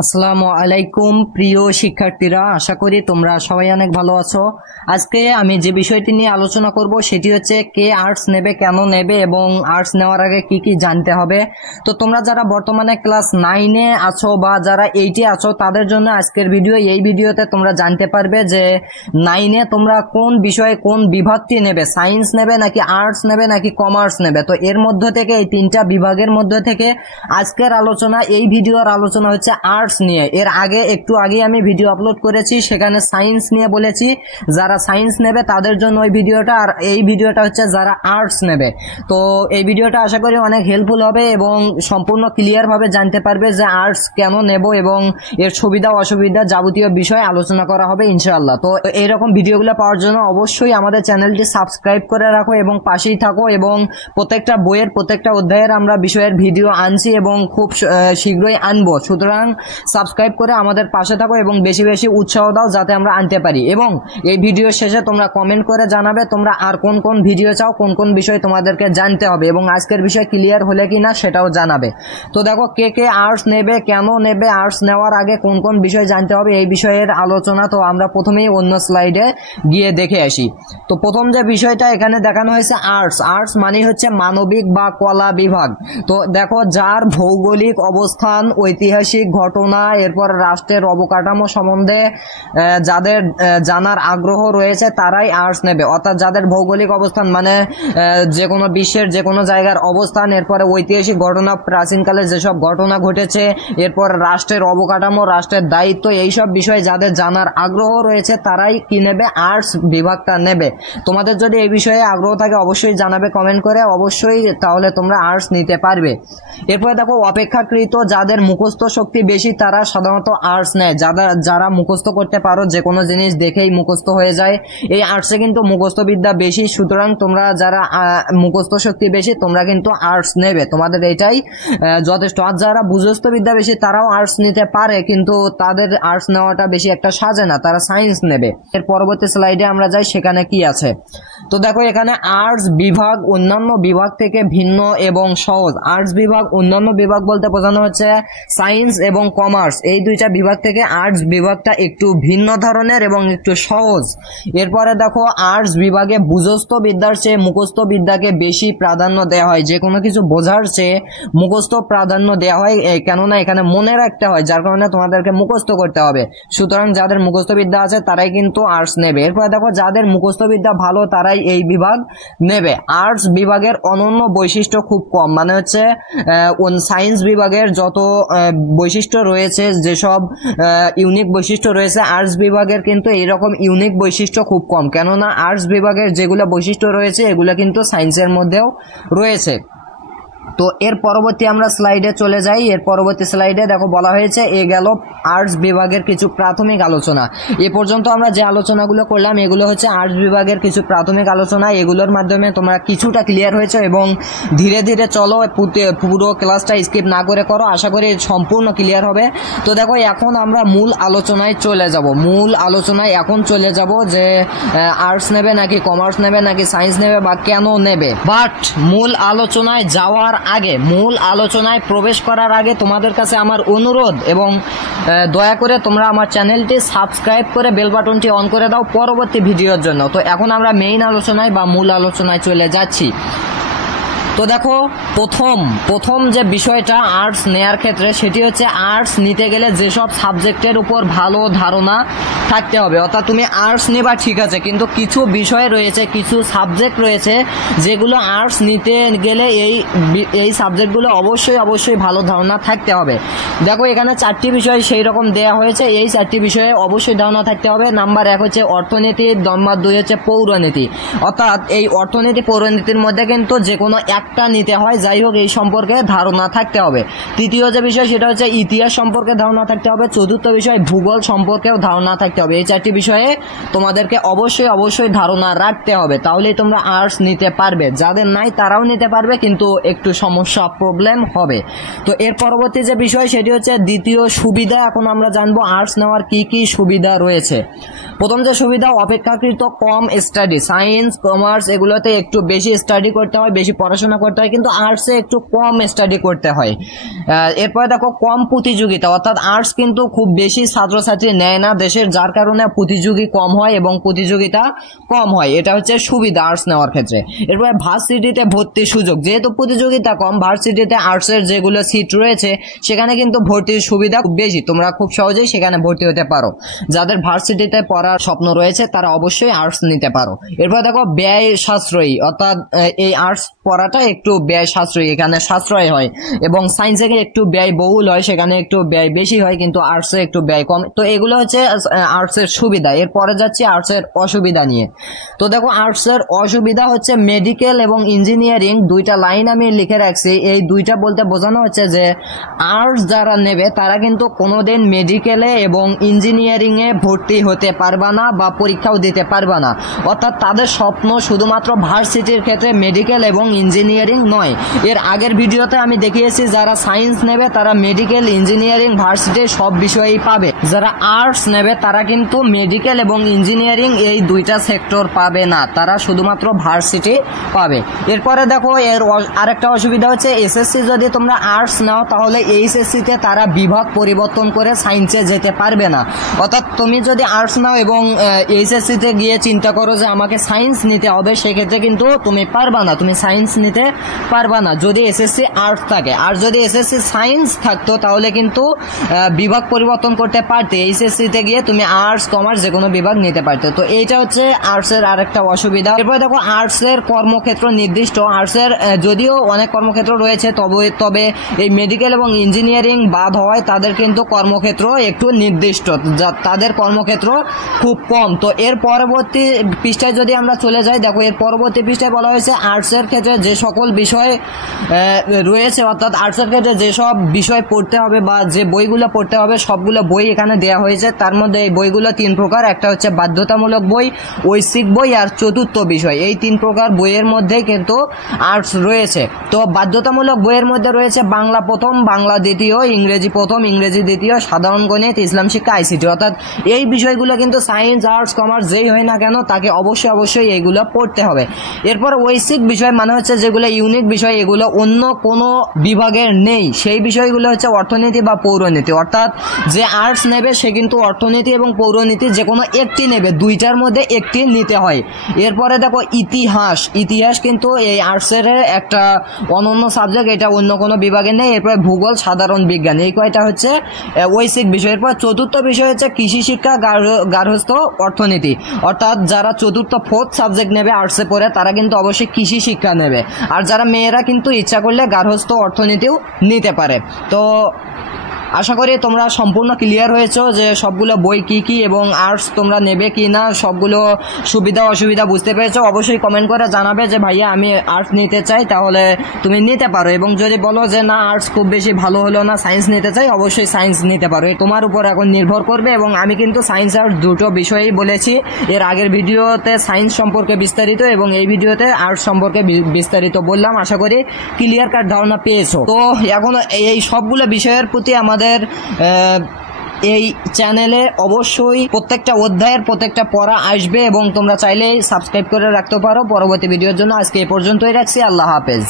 আসসালামু আলাইকুম প্রিয় শিক্ষার্থীরা, আশা করি তোমরা সবাই অনেক ভালো আছো। আজকে আমি যে বিষয়টি নিয়ে আলোচনা করব সেটি হচ্ছে কে আর্টস নেবে, কেন নেবে এবং আর্টস নেওয়ার আগে কি কি জানতে হবে। তো তোমরা যারা বর্তমানে ক্লাস 9-এ আছো বা যারা 8-এ আছো তাদের জন্য আজকের ভিডিও। এই ভিডিওতে তোমরা জানতে পারবে যে 9-এ তোমরা কোন বিষয়ে কোন বিভাগটি নেবে, সায়েন্স নেবে নাকি আর্টস নেবে নাকি কমার্স নেবে। তো এর মধ্য থেকে এই তিনটা বিভাগের মধ্যে থেকে আজকের আলোচনা, এই ভিডিওর আলোচনা হচ্ছে আর্টস নিয়ে। এর আগে একটু আগে আমি ভিডিও আপলোড করেছি, সেখানে সায়েন্স নিয়ে বলেছি। যারা সায়েন্স নেবে তাদের জন্য ওই ভিডিওটা, আর এই ভিডিওটা হচ্ছে যারা আর্টস নেবে। তো এই ভিডিওটা আশা করি অনেক হেল্পফুল হবে এবং সম্পূর্ণ ক্লিয়ার ভাবে জানতে পারবে যে আর্টস কেন নেব এবং এর সুবিধা অসুবিধা যাবতীয় বিষয় আলোচনা করা হবে ইনশাআল্লাহ। তো এইরকম ভিডিওগুলো পাওয়ার জন্য অবশ্যই আমাদের চ্যানেলটি সাবস্ক্রাইব করে রাখো এবং পাশেই থাকো। এবং প্রত্যেকটা বইয়ের প্রত্যেকটা অধ্যায়ের আমরা বিষয়ের ভিডিও আনছি এবং খুব শীঘ্রই আনবো। সুতরাং সাবস্ক্রাইব করে আমাদের পাশে থাকো এবং বেশি বেশি উৎসাহ দাও যাতে আমরা আনতে পারি। এবং এই ভিডিও শেষে তোমরা কমেন্ট করে জানাবে তোমরা আর কোন কোন ভিডিও চাও, কোন কোন বিষয় তোমাদেরকে জানতে হবে এবং আজকের বিষয় ক্লিয়ার হলে কিনা সেটাও জানাবে। তো দেখো কে কে আর্টস নেবে, কেন নেবে, আর্টস নেওয়ার আগে কোন কোন বিষয় জানতে হবে, এই বিষয়ের আলোচনা। তো আমরা প্রথমেই অন্য স্লাইডে গিয়ে দেখে আসি। তো প্রথম যে বিষয়টা এখানে দেখানো হয়েছে আর্টস। আর্টস মানে হচ্ছে মানবিক বা কলা বিভাগ। তো দেখো যার ভৌগোলিক অবস্থান, ঐতিহাসিক ঘটনা, এরপর রাষ্ট্রের অবকাঠামো সম্বন্ধে যাদের জানার আগ্রহ রয়েছে তারাই আর্টস নেবে। অর্থাৎ যাদের ভৌগোলিক অবস্থান মানে যে কোনো বিশ্বের যে কোনো জায়গার অবস্থান, এরপরে ঐতিহাসিক ঘটনা, প্রাচীনকালে যেসব ঘটনা ঘটেছে, এরপর রাষ্ট্রের অবকাঠামো, রাষ্ট্রের দায়িত্ব, এইসব বিষয়ে যাদের জানার আগ্রহ রয়েছে তারাই কি নেবে, আর্টস বিভাগটা নেবে। তোমাদের যদি এই বিষয়ে আগ্রহ থাকে অবশ্যই জানাবে কমেন্ট করে, অবশ্যই তাহলে তোমরা আর্টস নিতে পারবে। এরপরে দেখো অপেক্ষাকৃত যাদের মুখস্থ শক্তি বেশি তারা সাধারণত আর্টস নেয়। যারা মুখস্থ করতে পারো, যে কোনো জিনিস দেখেই মুখস্থ হয়ে যায়, এই আর্টসে কিন্তু মুখস্থ বিদ্যা বেশি। সুতরাং তোমরা যারা মুখস্থ শক্তি বেশি তোমরা কিন্তু আর্টস নেবে, তোমাদের এটাই যথেষ্ট। আর যারা বুঝস্থ বিদ্যা বেশি তারাও আর্টস নিতে পারে, কিন্তু তাদের আর্টস নেওয়াটা বেশি একটা সাজে না, তারা সায়েন্স নেবে। এর পরবর্তী স্লাইডে আমরা যাই, সেখানে কি আছে। তো দেখো এখানে আর্টস বিভাগ অন্যান্য বিভাগ থেকে ভিন্ন এবং সহজ। আর্টস বিভাগ অন্যান্য বিভাগ বলতে বোঝানো হচ্ছে সায়েন্স এবং কমার্স, এই দুইটা বিভাগ থেকে আর্টস বিভাগটা একটু ভিন্ন ধরনের এবং একটু সহজ। এরপরে দেখো আর্টস বিভাগে বুঝস্থ বিদ্যার চেয়ে মুখস্থ বিদ্যাকে বেশি প্রাধান্য দেওয়া হয়। যে কোনো কিছু বোঝার চেয়ে মুখস্থ প্রাধান্য দেওয়া হয়, কেননা এখানে মনে রাখতে হয়, যার কারণে তোমাদেরকে মুখস্থ করতে হবে। সুতরাং যাদের মুখস্থ বিদ্যা আছে তারাই কিন্তু আর্টস নেবে। এরপরে দেখো যাদের মুখস্থ বিদ্যা ভালো তারাই এই বিভাগ নেবে। আর্টস বিভাগের অনন্য বৈশিষ্ট্য খুব কম, মানে হচ্ছে সায়েন্স বিভাগের যত বৈশিষ্ট্য রয়েছে, যেসব ইউনিক বৈশিষ্ট্য রয়েছে, আর্টস বিভাগের কিন্তু এইরকম ইউনিক বৈশিষ্ট্য খুব কম। কেননা আর্টস বিভাগের যেগুলো বৈশিষ্ট্য রয়েছে এগুলো কিন্তু সায়েন্সের মধ্যেও রয়েছে। তো এর পরবর্তী আমরা স্লাইডে চলে যাই। এর পরবর্তী স্লাইডে দেখো বলা হয়েছে এ গেল আর্টস বিভাগের কিছু প্রাথমিক আলোচনা। এ পর্যন্ত আমরা যে আলোচনাগুলো করলাম এগুলো হচ্ছে আর্টস বিভাগের কিছু প্রাথমিক আলোচনা। এগুলোর মাধ্যমে তোমরা কিছুটা ক্লিয়ার হয়েছে এবং ধীরে ধীরে চলো, পুরো ক্লাসটা স্কিপ না করে করো, আশা করি সম্পূর্ণ ক্লিয়ার হবে। তো দেখো এখন আমরা মূল আলোচনায় চলে যাব। মূল আলোচনায় এখন চলে যাব যে আর্টস নেবে নাকি কমার্স নেবে নাকি সায়েন্স নেবে বা কেন নেবে। বাট মূল আলোচনায় যাওয়ার আগে, মূল আলোচনায় প্রবেশ করার আগে তোমাদের কাছে আমার অনুরোধ, এবং দয়া করে তোমরা আমার চ্যানেলটি সাবস্ক্রাইব করে বেল বাটনটি অন করে দাও পরবর্তী ভিডিওর জন্য। তো এখন আমরা মেইন আলোচনায় বা মূল আলোচনায় চলে যাচ্ছি। তো দেখো প্রথম যে বিষয়টা আর্টস নেয়ার ক্ষেত্রে সেটি হচ্ছে আর্টস নিতে গেলে যেসব সাবজেক্টের উপর ভালো ধারণা থাকতে হবে। অর্থাৎ তুমি আর্টস নেবা ঠিক আছে, কিন্তু কিছু বিষয় রয়েছে, কিছু সাবজেক্ট রয়েছে যেগুলো আর্টস নিতে গেলে এই সাবজেক্টগুলো অবশ্যই ভালো ধারণা থাকতে হবে। দেখো এখানে 4টি বিষয় সেই রকম দেয়া হয়েছে, এই 4টি বিষয়ে অবশ্যই ধারণা থাকতে হবে। নাম্বার 1 হচ্ছে অর্থনীতি, নাম্বার 2 হচ্ছে পৌরনীতি। অর্থাৎ এই অর্থনীতি পৌরনীতির মধ্যে কিন্তু যে কোনো একটা নিতে হয়, যাই হোক এই সম্পর্কে ধারণা থাকতে হবে। তৃতীয় যে বিষয় সেটা হচ্ছে ইতিহাস সম্পর্কে ধারণা থাকতে হবে। চতুর্থ বিষয় ভূগোল সম্পর্কেও ধারণা থাকতে হবে। এই 4টি বিষয়ে তোমাদেরকে অবশ্যই ধারণা রাখতে হবে, তাহলেই তোমরা আর্টস নিতে পারবে। যাদের নাই তারাও নিতে পারবে, কিন্তু একটু সমস্যা প্রবলেম হবে। তো এর পরবর্তী যে বিষয় সেটি হচ্ছে দ্বিতীয় সুবিধা। এখন আমরা জানবো আর্টস নেওয়ার কি কি সুবিধা রয়েছে। প্রথম যে সুবিধা, অপেক্ষাকৃত কম স্টাডি। সায়েন্স, কমার্স এগুলোতে একটু বেশি স্টাডি করতে হয়, বেশি পড়াশোনা করতে হয়, কিন্তু আর্টসে একটু কম স্টাডি করতে হয়। এরপরে দেখো কম প্রতিযোগিতা, অর্থাৎ আর্টস কিন্তু খুব বেশি ছাত্রছাত্রী নেয় না দেশের, যার কারণে প্রতিযোগী কম হয় এবং প্রতিযোগিতা কম হয়। এটা হচ্ছে সুবিধা আর্টস নেওয়ার ক্ষেত্রে। এরপরে ভার্সিটিতে ভর্তির সুযোগ, যেহেতু প্রতিযোগিতা কম, ভার্সিটিতে আর্টসের যেগুলো সিট রয়েছে সেখানে কিন্তু ভর্তির সুবিধা খুব বেশি, তোমরা খুব সহজেই সেখানে ভর্তি হতে পারো। যাদের ভার্সিটিতে পড়ার স্বপ্ন রয়েছে তারা অবশ্যই আর্টস নিতে পারো। এরপর দেখো ব্যয় সাশ্রয়ী, অর্থাৎ এই আর্টস পড়াটা একটু ব্যয় সাশ্রয়ী, এখানে সাশ্রয় হয়। এবং সায়েন্সে একটু ব্যয় বহুল হয়, সেখানে একটু ব্যয় বেশি হয়, কিন্তু আর্টসে একটু ব্যয় কম। তো এগুলো হচ্ছে আর্টসের সুবিধা। এরপরে যাচ্ছি আর্টসের অসুবিধা নিয়ে। তো দেখো আর্টসের অসুবিধা হচ্ছে মেডিকেল এবং ইঞ্জিনিয়ারিং, দুইটা লাইন আমি লিখে রাখছি। এই দুইটা বলতে বোঝানো হচ্ছে যে আর্টস যারা নেবে তারা কিন্তু কোনোদিন মেডিকেলে এবং ইঞ্জিনিয়ারিং এ ভর্তি হতে পারবে না বা পরীক্ষাও দিতে পারবে না। অর্থাৎ তাদের স্বপ্ন শুধুমাত্র ভার্সিটির ক্ষেত্রে মেডিকেল এবং ইঞ্জিনিয়ারিং নয়। এর আগের ভিডিওতে আমি দেখিয়েছি যারা সায়েন্স নেবে তারা মেডিকেল, ইঞ্জিনিয়ারিং, ভার্সিটির সব বিষয়ই পাবে। যারা আর্টস নেবে তারা কিন্তু মেডিকেল এবং ইঞ্জিনিয়ারিং এই দুইটা সেক্টর পাবে না, তারা শুধুমাত্র ভার্সিটি পাবে। এরপরে দেখো এর আরেকটা অসুবিধা হচ্ছে এসএসসি যদি তোমরা আর্টস নাও তাহলে এইচএসসি তে তারা বিভাগ পরিবর্তন করে সায়েন্সে যেতে পারবে না। অর্থাৎ তুমি যদি আর্টস নাও এবং এইচএসসি তে গিয়ে চিন্তা করো যে আমাকে সায়েন্স নিতে হবে, সেক্ষেত্রে কিন্তু তুমি পারবা না, তুমি সায়েন্স নিতে পারবা না যদি এসএসসি আর্টস থাকে। আর যদি এসএসসি সায়েন্স থাকতো তাহলে কিন্তু বিভাগ পরিবর্তন করতে পারতে, এইচএসসি তে গিয়ে তুমি আর্টস, কমার্স যে কোনো বিভাগ নিতে পারতে। তো এইটা হচ্ছে আর্টসের আরেকটা অসুবিধা। এরপর দেখো আর্টসের কর্মক্ষেত্র নির্দিষ্ট, আর্টসের যদিও অনেক কর্মক্ষেত্র রয়েছে তবে এই মেডিকেল এবং ইঞ্জিনিয়ারিং বাদ হওয়ায় তাদের কিন্তু কর্মক্ষেত্র একটু নির্দিষ্ট, তাদের কর্মক্ষেত্র খুব কম। তো এর পরবর্তী পৃষ্ঠায় যদি আমরা চলে যাই, দেখো এর পরবর্তী পৃষ্ঠায় বলা হয়েছে আর্টসের ক্ষেত্রে যে সকল বিষয় রয়েছে, অর্থাৎ আর্টসের ক্ষেত্রে যেসব বিষয় পড়তে হবে বা যে বইগুলো পড়তে হবে সবগুলো বই এখানে দেওয়া হয়েছে। তার মধ্যে এই বইগুলো তিন প্রকার, একটা হচ্ছে বাধ্যতামূলক বই, ঐচ্ছিক বই আর চতুর্থ বিষয়। এই তিন প্রকার বইয়ের মধ্যে কিন্তু আর্টস রয়েছে। তো বাধ্যতামূলক বইয়ের মধ্যে রয়েছে বাংলা প্রথম, বাংলা দ্বিতীয়, ইংরেজি প্রথম, ইংরেজি দ্বিতীয়, সাধারণ গণিত, ইসলাম শিক্ষা, আইসিটি। অর্থাৎ এই বিষয়গুলো কিন্তু সায়েন্স, আর্টস, কমার্স যেই হয় না কেন তাকে অবশ্যই এইগুলো পড়তে হবে। এরপর ঐচ্ছিক বিষয় মানে হচ্ছে যেগুলো ইউনিক বিষয়, এগুলো অন্য কোনো বিভাগের নেই, সেই বিষয়গুলো হচ্ছে অর্থনীতি বা পৌরনীতি। অর্থাৎ যে আর্টস নেবে সে কিন্তু অর্থনীতি এবং পৌরনীতি যে কোনো একটি নেবে, দুইটার মধ্যে একটি নিতে হয়। এরপরে দেখো ইতিহাস কিন্তু এই আর্টসের একটা অনন্য সাবজেক্ট, এটা অন্য কোনো বিভাগে নেই। এরপরে ভূগোল, সাধারণ বিজ্ঞান, এই কয়টা হচ্ছে ঐচ্ছিক বিষয়। এরপর চতুর্থ বিষয় হচ্ছে কৃষি শিক্ষা, গার্হস্থ্য অর্থনীতি। অর্থাৎ যারা চতুর্থ, ফোর্থ সাবজেক্ট নেবে আর্টসে পড়ে তারা কিন্তু অবশ্যই কৃষি শিক্ষা নেবে। আর যারা মেয়েরা কিন্তু ইচ্ছা করলে গার্হস্থ্য অর্থনীতিও নিতে পারে। তো আশা করি তোমরা সম্পূর্ণ ক্লিয়ার হয়েছো যে সবগুলো বই কি কি এবং আর্টস তোমরা নেবে কি না, সবগুলো সুবিধা অসুবিধা বুঝতে পেরেছো। অবশ্যই কমেন্ট করে জানাবে যে ভাইয়া আমি আর্টস নিতে চাই, তাহলে তুমি নিতে পারো। এবং যদি বলো যে না আর্টস খুব বেশি ভালো হলো না, সায়েন্স নিতে চাই, অবশ্যই সায়েন্স নিতে পারো, তোমার উপর এখন নির্ভর করবে। এবং আমি কিন্তু সায়েন্স আর্টস দুটো বিষয়ই বলেছি, এর আগের ভিডিওতে সায়েন্স সম্পর্কে বিস্তারিত এবং এই ভিডিওতে আর্টস সম্পর্কে বিস্তারিত বললাম। আশা করি ক্লিয়ার কাট ধারণা পেয়েছো। তো এখন এই সবগুলো বিষয়ের প্রতি আমাদের এই চ্যানেলে অবশ্যই প্রত্যেকটা অধ্যায়ের প্রত্যেকটা পড়া আসবে এবং তোমরা চাইলেই সাবস্ক্রাইব করে রাখতে পারো পরবর্তী ভিডিওর জন্য। আজকে এই পর্যন্তই রাখছি, আল্লাহ হাফেজ।